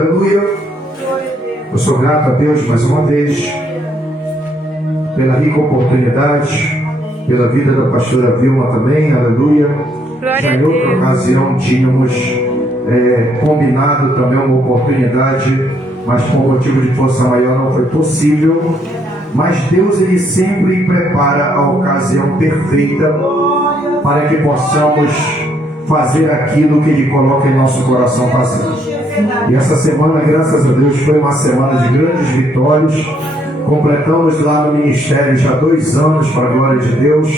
Aleluia. Eu sou grato a Deus mais uma vez pela rica oportunidade, pela vida da pastora Vilma também, aleluia. Já em outra ocasião tínhamos combinado também uma oportunidade, mas por motivo de força maior não foi possível. Mas Deus, Ele sempre prepara a ocasião perfeita para que possamos fazer aquilo que Ele coloca em nosso coração fazer. E essa semana, graças a Deus, foi uma semana de grandes vitórias. Completamos lá no ministério já 2 anos, para a glória de Deus.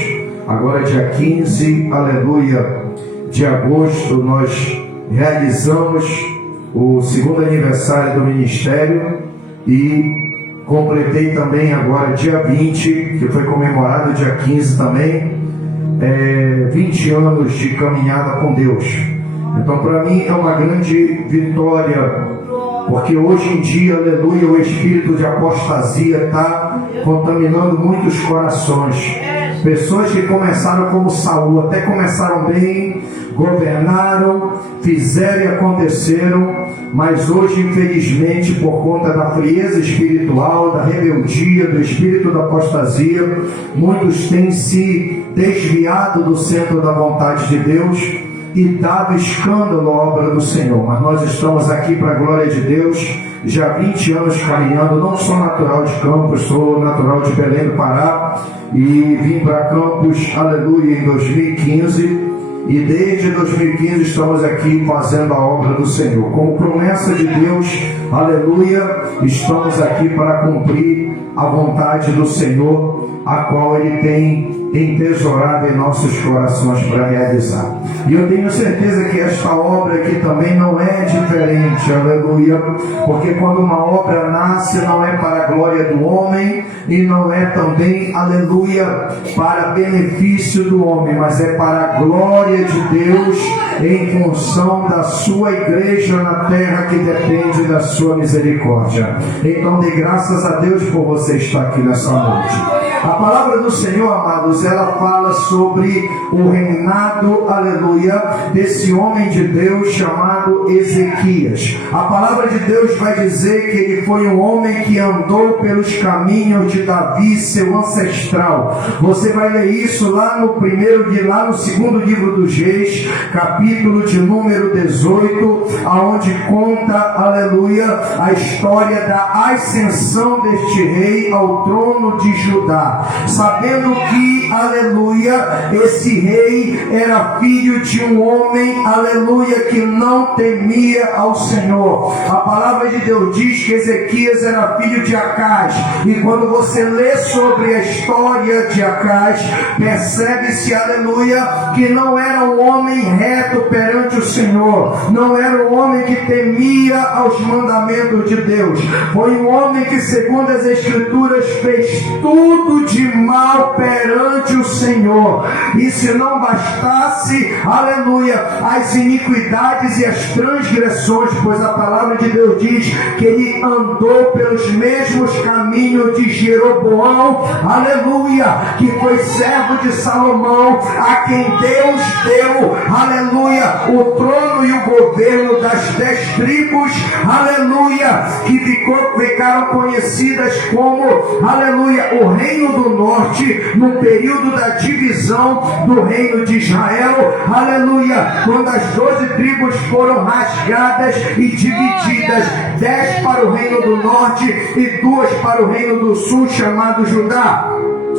Agora dia 15, aleluia, de agosto, nós realizamos o 2º aniversário do ministério. E completei também agora dia 20, que foi comemorado dia 15 também, 20 anos de caminhada com Deus. Então, para mim é uma grande vitória, porque hoje em dia, aleluia, o espírito de apostasia está contaminando muitos corações. Pessoas que começaram como Saul, até começaram bem, governaram, fizeram e aconteceram, mas hoje, infelizmente, por conta da frieza espiritual, da rebeldia, do espírito da apostasia, muitos têm se desviado do centro da vontade de Deus e dado escândalo à obra do Senhor. Mas nós estamos aqui para a glória de Deus, já 20 anos caminhando. Não sou natural de Campos, sou natural de Belém do Pará, e vim para Campos, aleluia, em 2015, e desde 2015 estamos aqui fazendo a obra do Senhor. Como promessa de Deus, aleluia, estamos aqui para cumprir a vontade do Senhor, a qual Ele tem entesourado em nossos corações para realizar. E eu tenho certeza que esta obra aqui também não é diferente, aleluia, porque quando uma obra nasce, não é para a glória do homem, e não é também, aleluia, para benefício do homem, mas é para a glória de Deus, em função da sua igreja na terra, que depende da sua misericórdia. Então dê graças a Deus por você estar aqui nessa noite. A palavra do Senhor, amados, ela fala sobre o reinado, aleluia, desse homem de Deus chamado Ezequias. A palavra de Deus vai dizer que ele foi um homem que andou pelos caminhos de Davi, seu ancestral. Você vai ler isso lá no 2º livro dos Reis, capítulo de número 18, aonde conta, aleluia, a história da ascensão deste rei ao trono de Judá. Sabendo que, aleluia, esse rei era filho de um homem, aleluia, que não temia ao Senhor. A palavra de Deus diz que Ezequias era filho de Acás, e quando você lê sobre a história de Acás, percebe-se, aleluia, que não era um homem reto perante o Senhor, não era um homem que temia aos mandamentos de Deus. Foi um homem que, segundo as Escrituras, fez tudo de mal perante o Senhor. E se não bastasse, aleluia, as iniquidades e as transgressões, pois a palavra de Deus diz que ele andou pelos mesmos caminhos de Jeroboão, aleluia, que foi servo de Salomão, a quem Deus deu, aleluia, o trono e o governo das 10 tribos, aleluia, que ficaram conhecidas como, aleluia, o reino do norte, no período da divisão do reino de Israel, aleluia, quando as 12 tribos foram rasgadas e divididas, 10 para o reino do norte e 2 para o reino do sul, chamado Judá.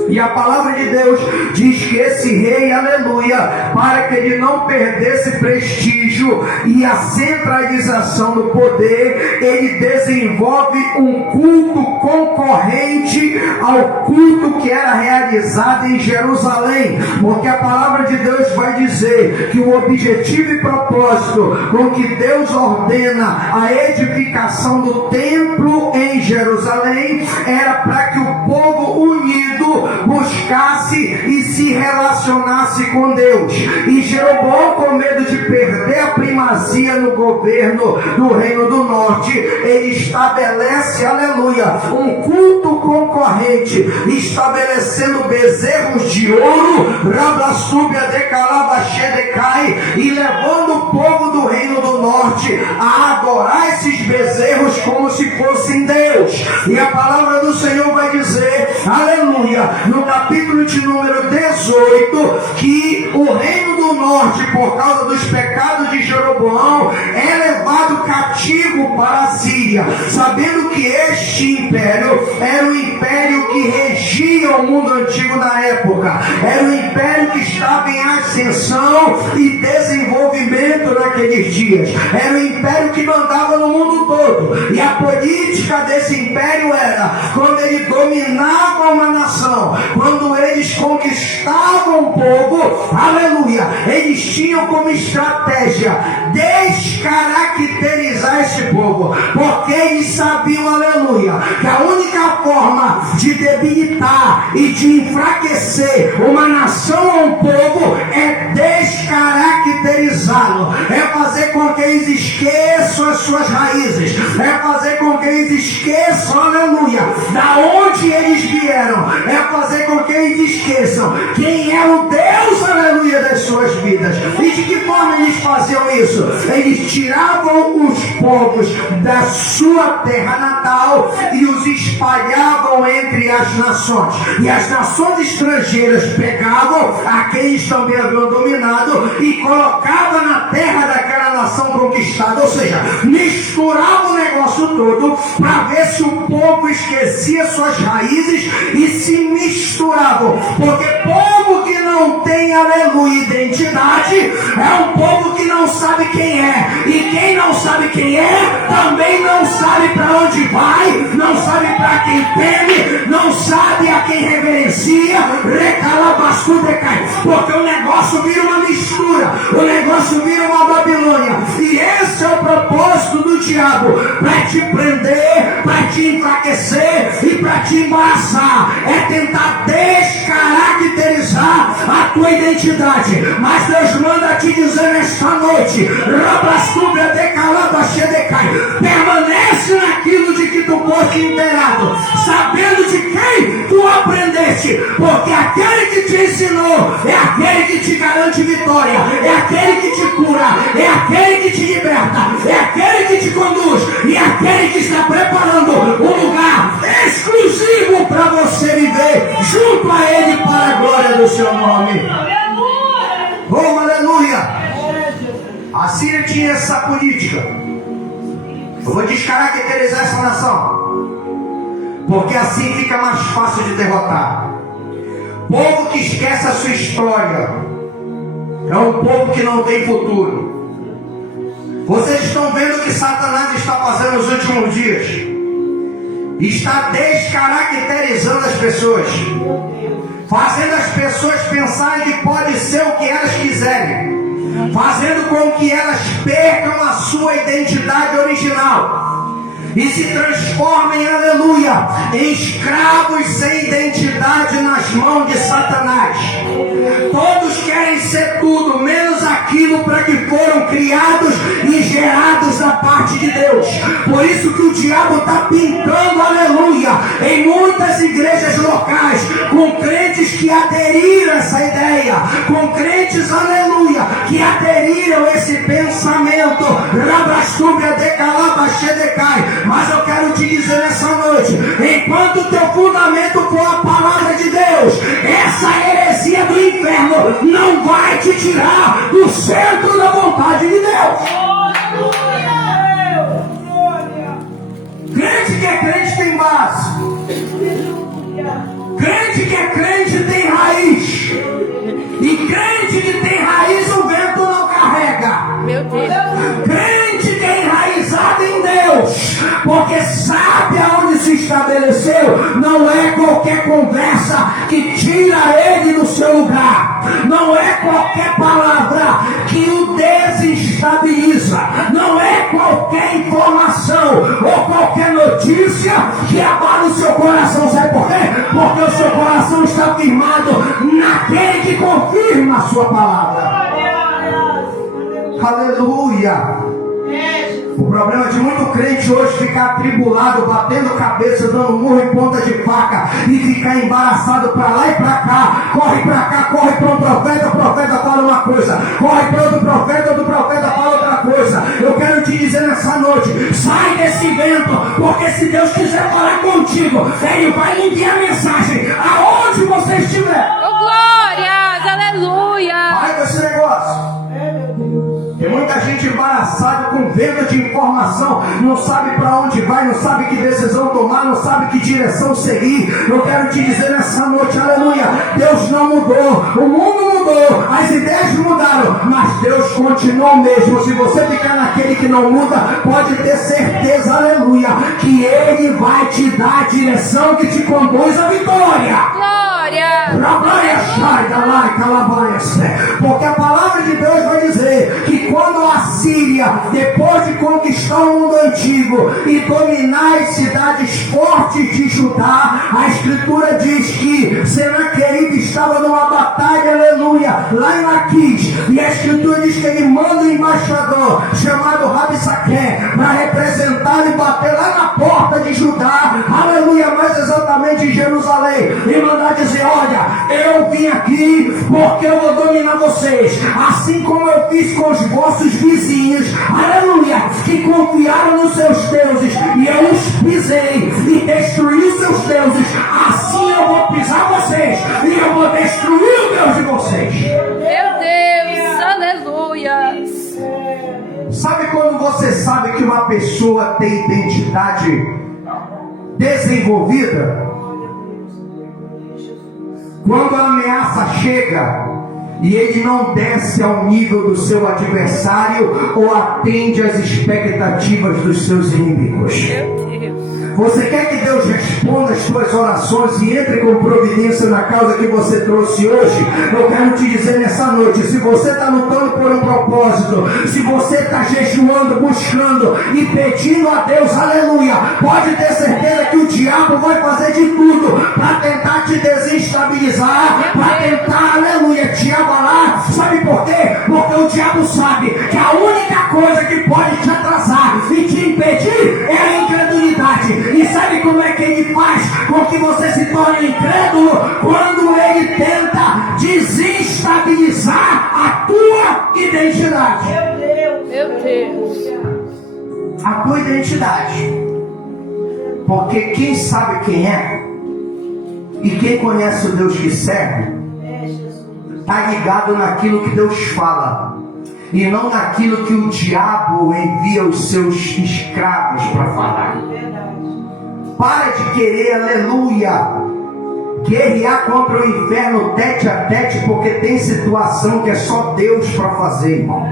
E a palavra de Deus diz que esse rei, aleluia, para que ele não perdesse prestígio e a centralização do poder, ele desenvolve um culto concorrente ao culto que era realizado em Jerusalém. Porque a palavra de Deus vai dizer que o objetivo e propósito com que Deus ordena a edificação do templo em Jerusalém era para que o povo unido buscasse e se relacionasse com Deus. E Jeroboão, com medo de perder a primazia no governo do reino do norte, ele estabelece, aleluia, um culto concorrente, estabelecendo bezerros de ouro, Rabassúbia de Calabachedecai, e levando o povo do reino reino do norte a adorar esses bezerros como se fossem Deus. E a palavra do Senhor vai dizer, aleluia, no capítulo de número 18, que o reino do norte, por causa dos pecados de Jeroboão, é levado cativo para a Síria, sabendo que este império era o império que regia o mundo antigo na época, era o império que estava em ascensão e desenvolvimento naqueles dias, era o império que mandava no mundo todo. E a política desse império era, quando ele dominava uma nação, quando eles conquistavam o povo, aleluia, eles tinham como estratégia descaracterizar esse povo, porque eles sabiam, aleluia, que a única forma de debilitar e de enfraquecer uma nação ou um povo é descaracterizá-lo, é fazer com que eles esqueçam as suas raízes, é fazer com que eles esqueçam, aleluia, da onde eles vieram, é fazer com que eles esqueçam quem é o Deus, aleluia, das suas vidas. E de que forma eles faziam isso? Eles tiravam os povos da sua terra natal e os espalhavam entre as nações, e as nações estrangeiras pegavam aqueles também haviam dominado e colocavam na terra daquela nação conquistada, ou seja, misturava o negócio todo para ver se o povo esquecia suas raízes e se misturavam, porque povo que não tem, aleluia, identidade é um povo que não sabe quem é, e quem não sabe quem é também não sabe para onde vai, não sabe para quem teme, não sabe a quem reverencia, recalabascudecai, porque o negócio vira uma mistura, o negócio vira uma Babilônia, e esse é o propósito do diabo, para te prender, para te enfraquecer e para te embaraçar, é tentar descaracterizar a tua identidade. Mas Deus manda te dizer nesta noite, permanece naquilo de que tu foste inteirado, sabendo de quem tu aprendeste, porque aquele que te ensinou é aquele que te garante vitória, é aquele que te cura, é aquele que te liberta, é aquele que te conduz, e é aquele que está preparando um lugar exclusivo para você viver junto a ele para a glória do seu nome. Oh, aleluia! A Síria tinha essa política. Eu vou descaracterizar essa nação, porque assim fica mais fácil de derrotar. Povo que esquece a sua história é um povo que não tem futuro. Vocês estão vendo o que Satanás está fazendo nos últimos dias? Está descaracterizando as pessoas, fazendo as pessoas pensarem que pode ser o que elas quiserem, fazendo com que elas percam a sua identidade original e se transformem, aleluia, em escravos sem identidade nas mãos de Satanás. Todos querem ser tudo, menos aquilo para que foram criados e gerados da parte de Deus. Por isso que o diabo está pintando, aleluia, em muitas igrejas locais, com crentes que aderiram a essa ideia, com crentes, aleluia, que aderiram a esse pensamento, mas eu quero te dizer nessa noite, enquanto o teu fundamento for a palavra de Deus, essa heresia do inferno não vai te tirar do centro da vontade de Deus. Crente que é crente tem base, crente que é crente tem raiz, e crente que tem raiz o vento não carrega. Meu Deus. Crente que é enraizado em Deus, porque sabe aonde se estabeleceu, não é qualquer conversa que tira ele do seu lugar, não é qualquer palavra que o desestabiliza, não é qualquer informação ou qualquer notícia que abala o seu coração. Sabe por quê? Porque o seu coração está firmado naquele que confirma a sua palavra. Aleluia! O problema de muito crente hoje é ficar atribulado, batendo cabeça, dando murro em ponta de faca e ficar embaraçado para lá e para cá, corre para cá, corre para um profeta, o profeta fala uma coisa, corre para outro profeta fala outra coisa. Eu quero te dizer nessa noite, sai desse vento, porque se Deus quiser falar contigo, Ele vai enviar mensagem aonde você estiver. Oh, glórias, aleluia. Vai com esse negócio. Tem muita gente embaraçada com vento de informação, não sabe para onde vai, não sabe que decisão tomar, não sabe que direção seguir. Eu quero te dizer nessa noite, aleluia, Deus não mudou, o mundo mudou, as ideias mudaram, mas Deus continua o mesmo. Se você ficar naquele que não muda, pode ter certeza, aleluia, que Ele vai te dar a direção que te conduz à vitória. Glória. Porque a palavra de Deus vai dizer que quando a Síria, depois de conquistar o mundo antigo e dominar as cidades fortes de Judá, a Escritura diz que Senaqueribe estava numa batalha, aleluia, lá em Laquis, e a Escritura diz que ele manda um embaixador chamado Rabsaqué para representar e bater lá na porta de Judá, aleluia, mais exatamente em Jerusalém, e mandar dizer: olha, eu vim aqui porque eu vou dominar vocês, assim como eu fiz com os vossos vizinhos, aleluia, que confiaram nos seus deuses, e eu os pisei e destruí os seus deuses. Assim eu vou pisar vocês e eu vou destruir o Deus de vocês. Meu Deus, aleluia. Sabe quando você sabe que uma pessoa tem identidade desenvolvida? Quando a ameaça chega e ele não desce ao nível do seu adversário ou atende às expectativas dos seus inimigos. Você quer que Deus responda as suas orações e entre com providência na causa que você trouxe hoje? Eu quero te dizer nessa noite, se você está lutando por um propósito, se você está jejuando, buscando e pedindo a Deus, aleluia, pode ter certeza que o diabo vai fazer de tudo para tentar te desestabilizar, para tentar, aleluia, te abalar. Sabe por quê? Porque o diabo sabe que a única coisa que pode te atrasar e te impedir é a incredulidade. E sabe como é que ele faz com que você se torne incrédulo? Quando ele tenta desestabilizar a tua identidade. Meu Deus. A tua identidade. Porque quem sabe quem é e quem conhece o Deus que serve está ligado naquilo que Deus fala e não naquilo que o diabo envia os seus escravos para falar. Para de querer, aleluia, guerrear contra o inferno tete a tete, porque tem situação que é só Deus para fazer, irmão.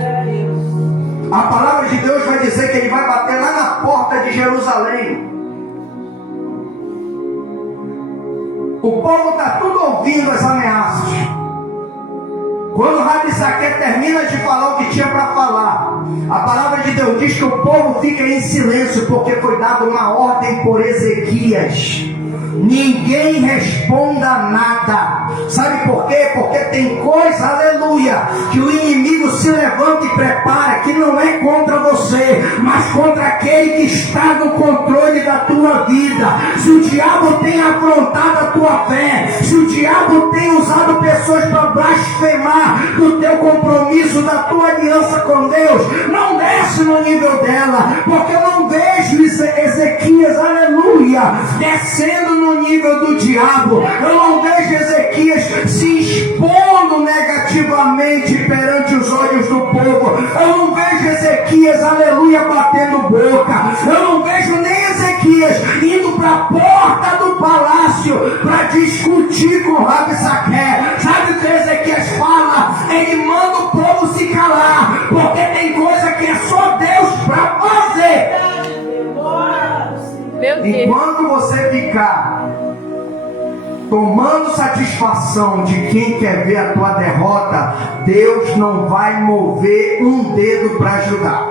A palavra de Deus vai dizer que Ele vai bater lá na porta de Jerusalém. O povo está tudo ouvindo as ameaças. Quando Rabsaqué termina de falar o que tinha para falar, a palavra de Deus diz que o povo fica em silêncio, porque foi dada uma ordem por Ezequias: ninguém responda nada. Sabe por quê? Porque tem coisa, aleluia, que o inimigo se levanta e prepara, que não é contra você, mas contra aquele que está no controle da tua vida. Se o diabo tem afrontado a tua fé, se o diabo tem usado pessoas para blasfemar do teu compromisso, da tua aliança com Deus, não desce no nível dela, porque eu não vejo Ezequias, aleluia, descendo no nível do diabo. Eu não vejo Ezequias se expondo negativamente perante os olhos do povo. Eu não vejo Ezequias, aleluia, batendo boca. Eu não vejo nem Ezequias indo para a porta do palácio para discutir com Rabsaqué. Sabe o que Ezequias fala? Ele manda o povo se calar, porque tem coisa que é só Deus para fazer. Meu Deus. Enquanto você ficar tomando satisfação de quem quer ver a tua derrota, Deus não vai mover um dedo para ajudar.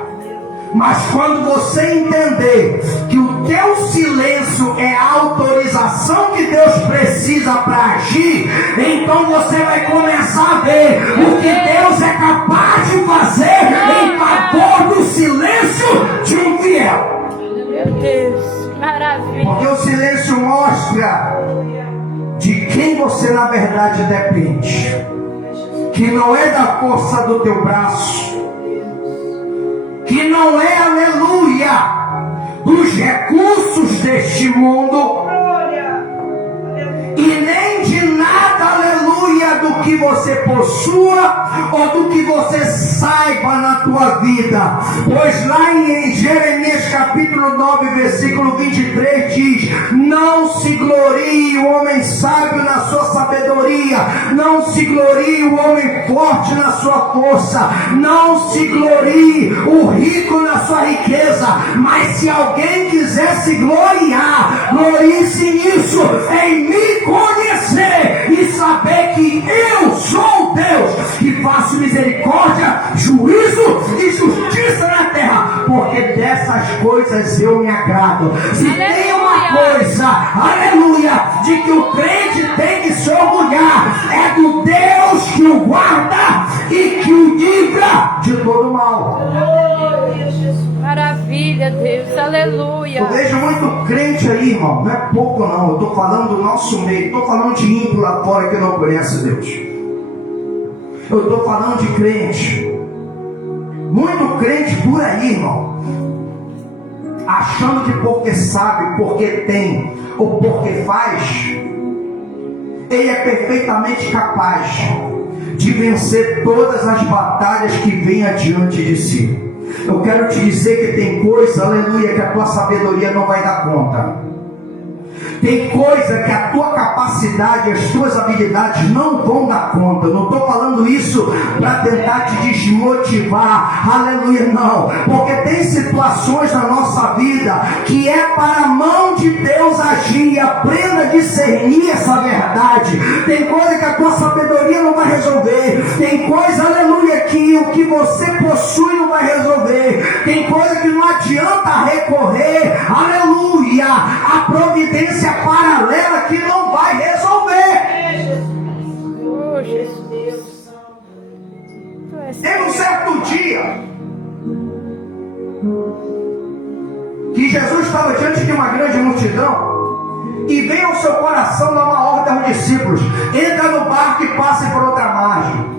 Mas quando você entender que o teu silêncio é a autorização que Deus precisa para agir, então você vai começar a ver o que Deus é capaz de fazer em favor do silêncio de um fiel. Meu Deus, maravilha. Porque o silêncio mostra de quem você na verdade depende, que não é da força do teu braço, não é, aleluia, dos recursos deste mundo, e nem de nada, aleluia, do que você possua ou do que você saiba na tua vida. Pois lá em Jeremias capítulo 9, versículo 23 diz: não se glorie o homem sábio na sua sabedoria, não se glorie o homem forte na sua força, não se glorie o rico na sua riqueza, mas se alguém quiser se gloriar, glorie-se nisso, em me conhecer e saber que eu sou Deus, que faço misericórdia, juízo e justiça na terra, porque dessas coisas eu me agrado. Se tem uma coisa, aleluia, de que o crente tem que se orgulhar, é do Deus que o guarda e que o livra de todo mal. Maravilha, Deus, aleluia. Eu vejo muito crente aí, irmão, não é pouco não, eu estou falando do nosso meio, estou falando de ímpio lá fora que não conhece Deus. Eu estou falando de crente, muito crente por aí, irmão, achando que porque sabe, porque tem ou porque faz, ele é perfeitamente capaz de vencer todas as batalhas que vêm adiante de si. Eu quero te dizer que tem coisa, aleluia, que a tua sabedoria não vai dar conta. Tem coisa que a tua capacidade, as tuas habilidades não vão dar conta. Eu não estou falando isso para tentar te desmotivar, aleluia, não. Porque tem situações na nossa vida que é para a mão de Deus agir. Aprenda a discernir essa verdade. Tem coisa que a tua sabedoria não vai resolver. Tem coisa, aleluia, que o que você possui não vai resolver. Tem coisa que não adianta recorrer, aleluia, a providência paralela que não vai resolver. Oh, Jesus. Em um certo dia que Jesus estava diante de uma grande multidão e veio ao seu coração dar uma ordem aos discípulos: entra no barco e passe por outra margem.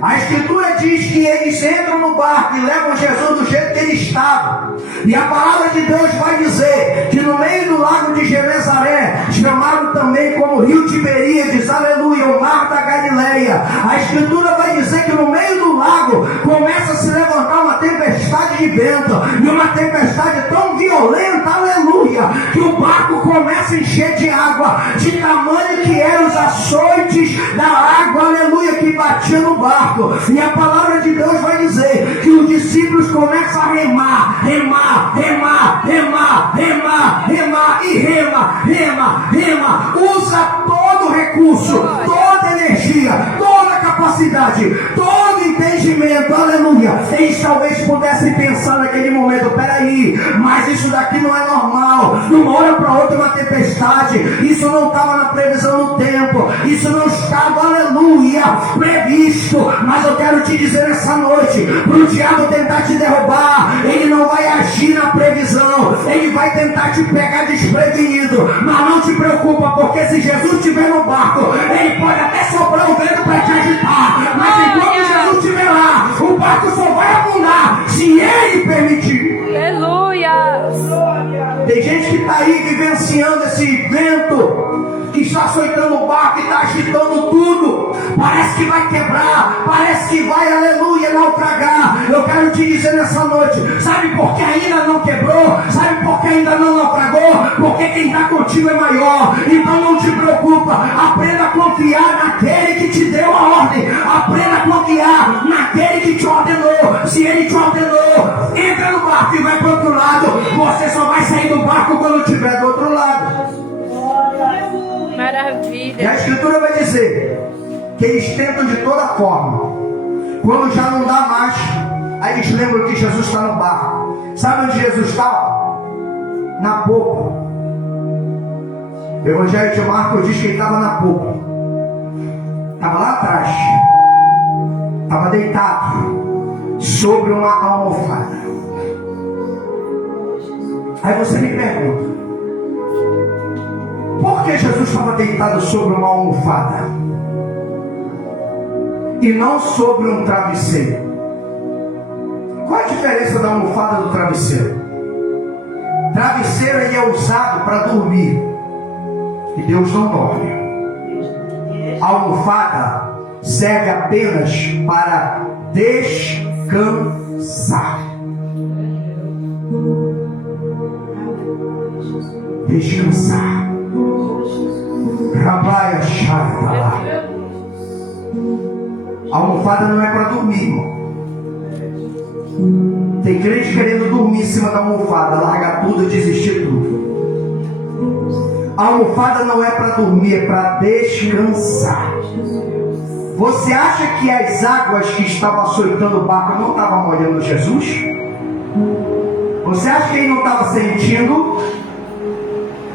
A Escritura diz que eles entram no barco e levam Jesus do jeito que ele estava. E a palavra de Deus vai dizer que no meio do lago de Genezaré, chamado também como Rio Tiberíades, aleluia, o mar da Galileia, a Escritura vai dizer que no meio do lago começa a se levantar uma tempestade de vento, e uma tempestade tão violenta, aleluia, que o barco começa a encher de água, de tamanho que eram os açoites da água, aleluia, que batia no barco. E a palavra de Deus vai dizer que os discípulos começam a remar, usa todo o recurso, toda energia, toda a capacidade, todo entendimento, aleluia. Eles talvez pudessem pensar naquele momento: peraí, mas isso daqui não é normal, de uma hora para outra uma tempestade, isso não estava na previsão do tempo, isso não estava, aleluia, previsto. Mas eu quero te dizer nessa noite, para o diabo tentar te derrubar, ele não vai agir na previsão, ele vai tentar te pegar desprevenido. Mas não te preocupa, porque se Jesus estiver no barco, ele pode até soprar o vento para te agitar, mas enquanto Jesus estiver lá, o barco só vai afundar se ele permitir. Aleluia. Tem gente que está aí vivenciando esse vento, que está açoitando o barco e está agitando tudo. Parece que vai quebrar, parece que vai, aleluia, naufragar. Eu quero te dizer nessa noite: sabe por que ainda não quebrou? Sabe por que ainda não naufragou? Porque quem está contigo é maior. Então não te preocupa, aprenda a confiar naquele que te deu a ordem, aprenda a confiar naquele que te ordenou. Se ele te ordenou, entra no barco e vai para o outro lado. Você só vai sair do barco quando estiver do outro lado. Maravilha. E a Escritura vai dizer que eles tentam de toda forma. Quando já não dá mais, aí eles lembram que Jesus está no barco. Sabe onde Jesus estava? Na popa. O Evangelho de Marcos diz que ele estava na popa. Estava lá atrás. Estava deitado sobre uma almofada. Aí você me pergunta: por que Jesus estava deitado sobre uma almofada e não sobre um travesseiro? Qual a diferença da almofada do travesseiro? Travesseiro ele é usado para dormir. E Deus não dorme. A almofada serve apenas para descansar. Descansar. Rabaia chata. A almofada não é para dormir, irmão. Tem crente querendo dormir em cima da almofada, largar tudo e desistir tudo. A almofada não é para dormir, é para descansar. Você acha que as águas que estavam açoitando o barco não estavam molhando Jesus? Você acha que ele não estava sentindo?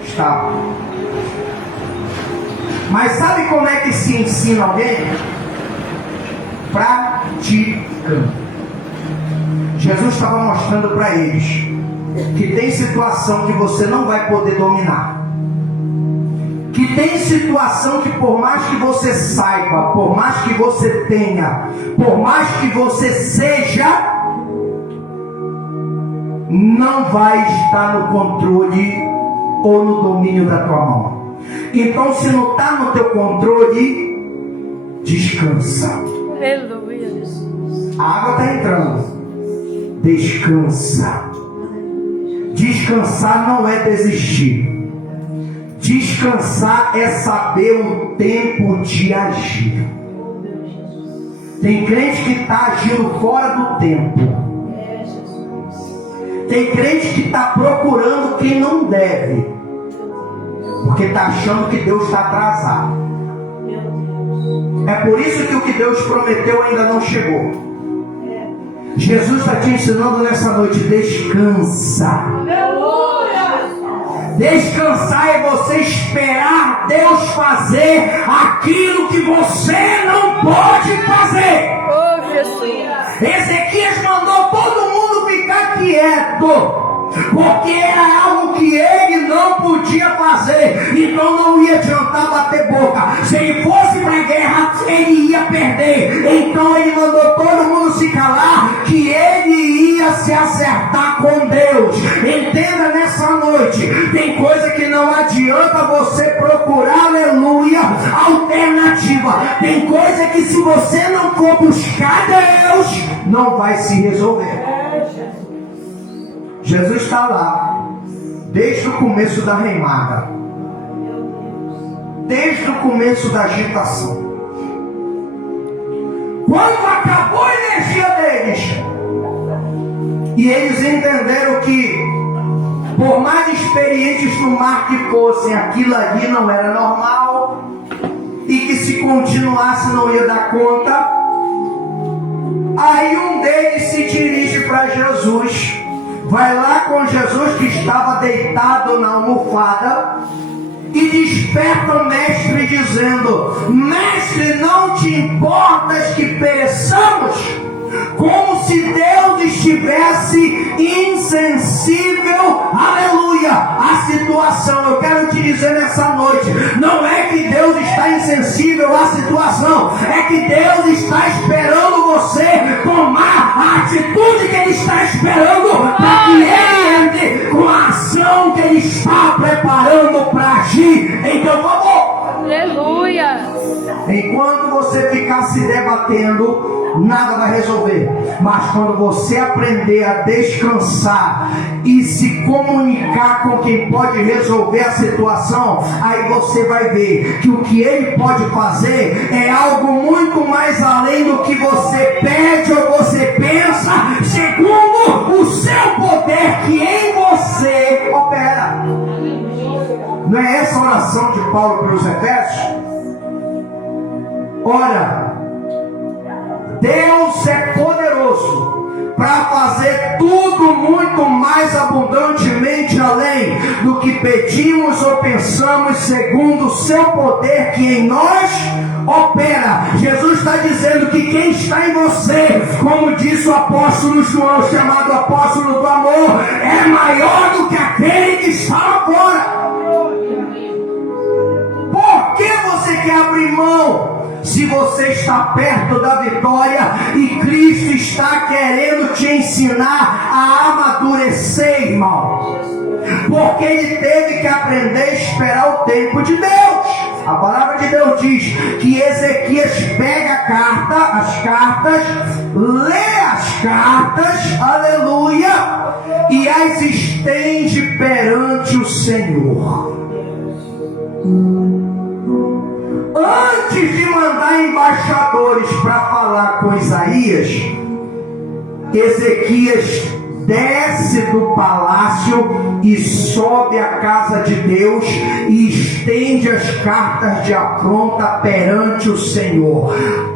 Estava. Mas sabe como é que se ensina alguém? Praticando. Jesus estava mostrando para eles que tem situação que você não vai poder dominar. Que tem situação que por mais que você saiba, por mais que você tenha, por mais que você seja, não vai estar no controle ou no domínio da tua mão. Então, se não está no teu controle, descansa. Aleluia. A água está entrando. Descansa. Descansar não é desistir. Descansar é saber o tempo de agir. Tem crente que está agindo fora do tempo. Tem crente que está procurando quem não deve, porque está achando que Deus está atrasado. É por isso que o que Deus prometeu ainda não chegou. Jesus está te ensinando nessa noite: descansa. Descansar é você esperar Deus fazer aquilo que você não pode fazer. Oh, Jesus. Ezequias mandou todo mundo ficar quieto, porque era algo que ele não podia fazer. Então não ia adiantar bater boca. Se ele fosse para a guerra, ele ia perder. Então ele mandou todo mundo se calar, que ele ia se acertar com Deus. Entenda nessa noite, tem coisa que não adianta você procurar, aleluia, alternativa. Tem coisa que se você não for buscar Deus, não vai se resolver. Jesus está lá, desde o começo da reimada, desde o começo da agitação. Quando acabou a energia deles, e eles entenderam que, por mais experientes no mar que fossem, aquilo ali não era normal, e que se continuasse não ia dar conta. Aí um deles se dirige para Jesus, vai lá com Jesus que estava deitado na almofada e desperta o mestre dizendo: mestre, não te importas que pereçamos? Como se Deus estivesse insensível, aleluia, à situação. Eu quero te dizer nessa noite, não é que Deus está insensível à situação, é que Deus está esperando você tomar a atitude que Ele está esperando, para que Ele entre com a ação que Ele está preparando para agir em teu favor. Aleluia. Enquanto você ficar se debatendo, nada vai resolver. Mas quando você aprender a descansar e se comunicar com quem pode resolver a situação, aí você vai ver que o que Ele pode fazer é algo muito mais além do que você pede ou você pensa, segundo o seu poder que em você opera. Não é essa a oração de Paulo para os Efésios? Ora, Deus é poderoso para fazer tudo muito mais abundantemente além do que pedimos ou pensamos, segundo o seu poder que em nós opera. Jesus está dizendo que quem está em você, como disse o apóstolo João, chamado apóstolo do amor, é maior do que aquele que está lá fora. Por que você quer abrir mão? Se você está perto da vitória e Cristo está querendo te ensinar a amadurecer, irmão. Porque ele teve que aprender a esperar o tempo de Deus. A palavra de Deus diz que Ezequias pega as cartas, lê as cartas, aleluia, e as estende perante o Senhor. Antes de mandar embaixadores para falar com Isaías, Ezequias desce do palácio e sobe à casa de Deus e estende as cartas de afronta perante o Senhor.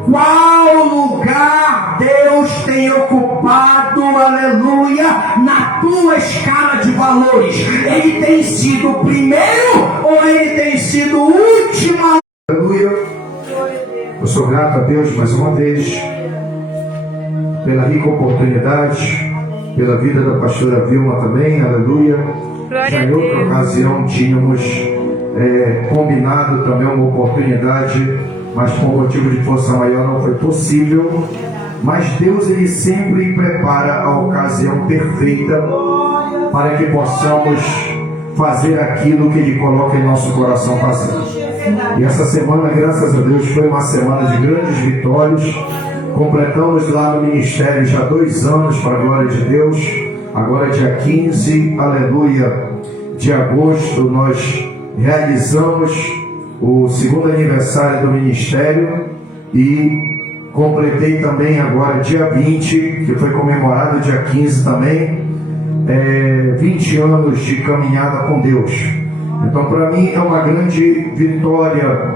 Qual lugar Deus tem ocupado, aleluia, na tua escala de valores? Ele tem sido o primeiro ou ele tem sido o último? Aleluia. Eu sou grato a Deus mais uma vez pela rica oportunidade, pela vida da pastora Vilma também, aleluia. Já em outra ocasião tínhamos combinado também uma oportunidade, mas por motivo de força maior não foi possível. Mas Deus, ele sempre prepara a ocasião perfeita para que possamos fazer aquilo que ele coloca em nosso coração fazer. E essa semana, graças a Deus, foi uma semana de grandes vitórias. Completamos lá no ministério já 2 anos, para a glória de Deus. Agora dia 15, aleluia, de agosto, nós realizamos o 2º aniversário do ministério. E completei também agora dia 20, que foi comemorado dia 15 também, 20 anos de caminhada com Deus. Então para mim é uma grande vitória,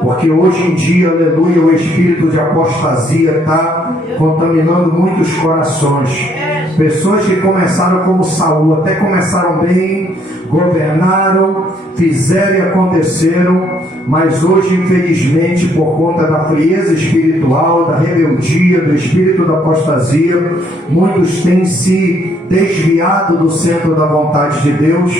porque hoje em dia, aleluia, o espírito de apostasia está contaminando muitos corações. Pessoas que começaram como Saul, até começaram bem, governaram, fizeram e aconteceram, mas hoje, infelizmente, por conta da frieza espiritual, da rebeldia, do espírito da apostasia, muitos têm se desviado do centro da vontade de Deus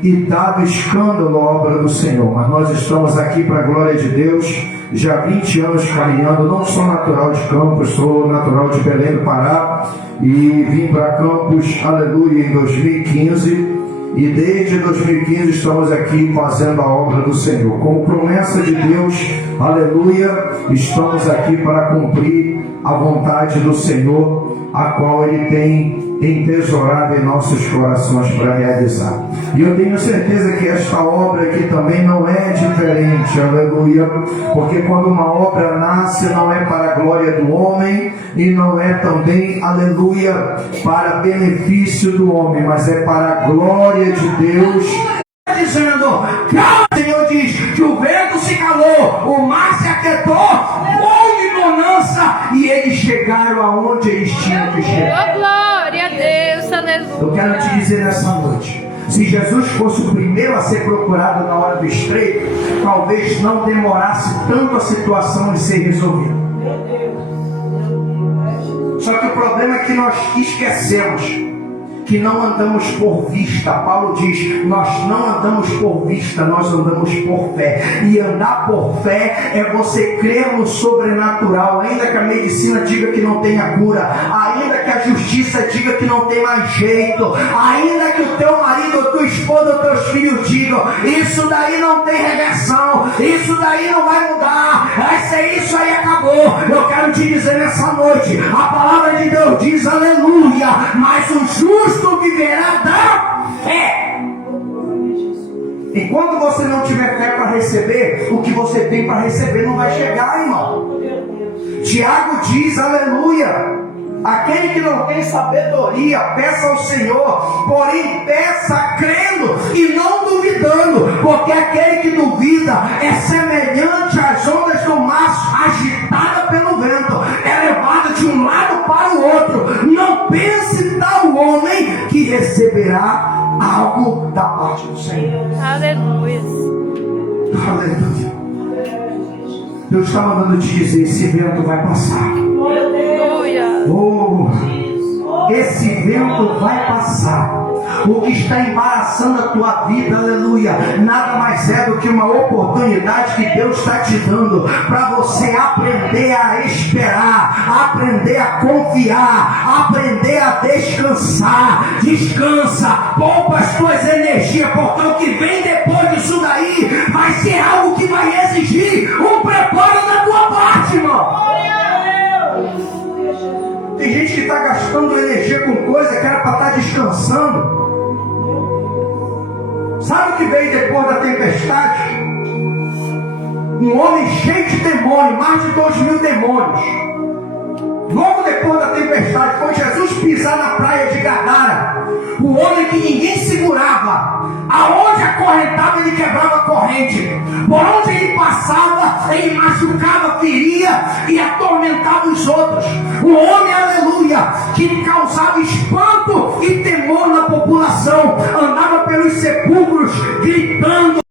e dado escândalo à obra do Senhor. Mas nós estamos aqui para a glória de Deus, já 20 anos caminhando. Não sou natural de Campos, sou natural de Belém do Pará, e vim para Campos, aleluia, em 2015, e desde 2015 estamos aqui fazendo a obra do Senhor. Como promessa de Deus, aleluia, estamos aqui para cumprir a vontade do Senhor, a qual Ele tem entesourado em nossos corações para realizar. E eu tenho certeza que esta obra aqui também não é diferente, aleluia, porque quando uma obra nasce não é para a glória do homem e não é também, aleluia, para benefício do homem, mas é para a glória de Deus. Dizendo, o Senhor diz que o vento se calou, o mar se aquietou, houve bonança e eles chegaram aonde eles tinham que chegar. Oh, glória a Deus, aleluia. Eu quero te dizer nessa noite, se Jesus fosse o primeiro a ser procurado na hora do estreito, talvez não demorasse tanto a situação de ser resolvida. Só que o problema é que nós esquecemos que não andamos por vista. Paulo diz, nós não andamos por vista, nós andamos por fé. E andar por fé é você crer no sobrenatural, ainda que a medicina diga que não tenha cura, ainda que a justiça diga que não tem mais jeito, ainda que o teu marido, a tua esposa, os teus filhos digam, isso daí não tem reversão, isso daí não vai mudar, isso aí acabou. Eu quero te dizer nessa noite, a palavra de Deus diz, aleluia, mas o justo viverá da fé. Enquanto você não tiver fé para receber, o que você tem para receber não vai chegar, irmão. Tiago diz, aleluia, aquele que não tem sabedoria, peça ao Senhor, porém peça crendo e não duvidando, porque aquele que duvida é semelhante às ondas do mar, agitada pelo vento, é levada de um lado para o outro. Não pense tal homem que receberá algo da parte do Senhor. Aleluia. Aleluia. Deus está mandando te dizer, esse vento vai passar. Aleluia. Oh, esse vento vai passar. o que está embaraçando a tua vida, aleluia, nada mais é do que uma oportunidade que Deus está te dando para você aprender a esperar, aprender a confiar, aprender a descansar. Descansa, poupa as tuas energias, porque o que vem depois disso daí vai ser algo que vai exigir um preparo da tua parte, irmão. Tem gente que está gastando energia com coisa que era para estar descansando. Sabe o que veio depois da tempestade? Um homem cheio de demônios, mais de 2.000 demônios. Logo depois da tempestade, foi Jesus pisar na praia de Gadara. O homem que ninguém segurava. Aonde acorrentava, ele quebrava a corrente. Por onde ele passava, ele machucava, feria e atormentava os outros. Um homem, aleluia, que causava espanto e temor na população. Andava pelos sepulcros gritando.